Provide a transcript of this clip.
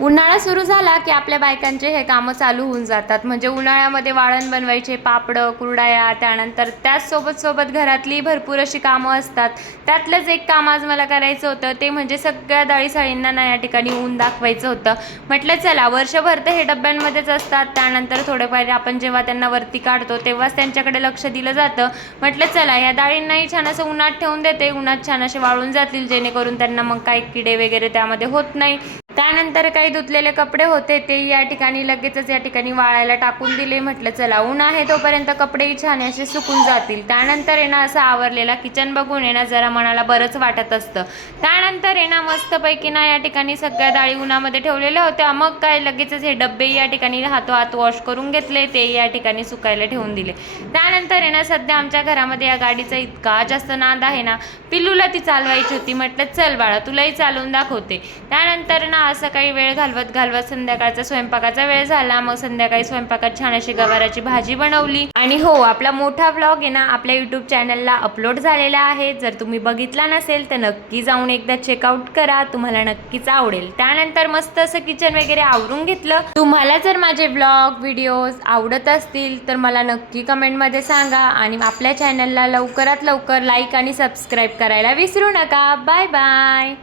उन्हाळा सुरू झाला की आपल्या बायकांचे हे कामं चालू होऊन जातात। म्हणजे उन्हाळ्यामध्ये वाळण बनवायचे, पापडं, कुरडया, त्यानंतर त्याचसोबत घरातली भरपूर अशी कामं असतात। त्यातलंच एक काम आज मला करायचं होतं, ते म्हणजे सगळ्या डाळी-साळींना ना या ठिकाणी ऊन दाखवायचं होतं। म्हटलं चला वर्षभर तर हे डब्यांमध्येच असतात, त्यानंतर थोडेफार आपण जेव्हा त्यांना वरती काढतो तेव्हाच त्यांच्याकडे लक्ष दिलं जातं। म्हटलं चला या डाळींनाही छान असं उन्हात ठेवून देते, उन्हात छान असे वाळून जातील, जेणेकरून त्यांना मग काही किडे वगैरे त्यामध्ये होत नाही। त्यानंतर काही धुतलेले कपडे होते ते या ठिकाणी लगेचच या ठिकाणी वाळायला टाकून दिले। म्हटलं चला ऊन आहे तोपर्यंत कपडेही छान असे सुकून जातील। त्यानंतर येणं असं आवरलेला किचन बघून येणं जरा मनाला बरंच वाटत असतं। त्यानंतर येणं मस्तपैकी ना या ठिकाणी सगळ्या डाळी उन्हामध्ये ठेवलेल्या होत्या। मग काय लगेचच हे डब्बे या ठिकाणी हात वॉश करून घेतले, ते या ठिकाणी सुकायला ठेवून दिले। त्यानंतर येणं सध्या आमच्या घरामध्ये या गाडीचा इतका जास्त नाद आहे ना, पिल्लूला ती चालवायची होती। म्हटलं चल बाळा तुलाही चालवून दाखवते। त्यानंतर ना असं काही वेळ घालवत संध्याकाळचा स्वयंपाकाचा वेळ झाला। मग संध्याकाळी स्वयंपाकात छान अशी गवाराची भाजी बनवली। आणि हो, आपला मोठा व्लॉग आहे ना आपल्या यूट्यूब चॅनलला अपलोड झालेला आहे। जर तुम्ही बघितला नसेल तर नक्की जाऊन एकदा चेकआउट करा, तुम्हाला नक्कीच आवडेल। त्यानंतर मस्त असं किचन वगैरे आवरून घेतलं। तुम्हाला जर माझे व्लॉग व्हिडिओज आवडत असतील तर मला नक्की कमेंटमध्ये सांगा, आणि आपल्या चॅनलला लवकरात लवकर लाईक आणि सबस्क्राईब करायला विसरू नका। Bye bye.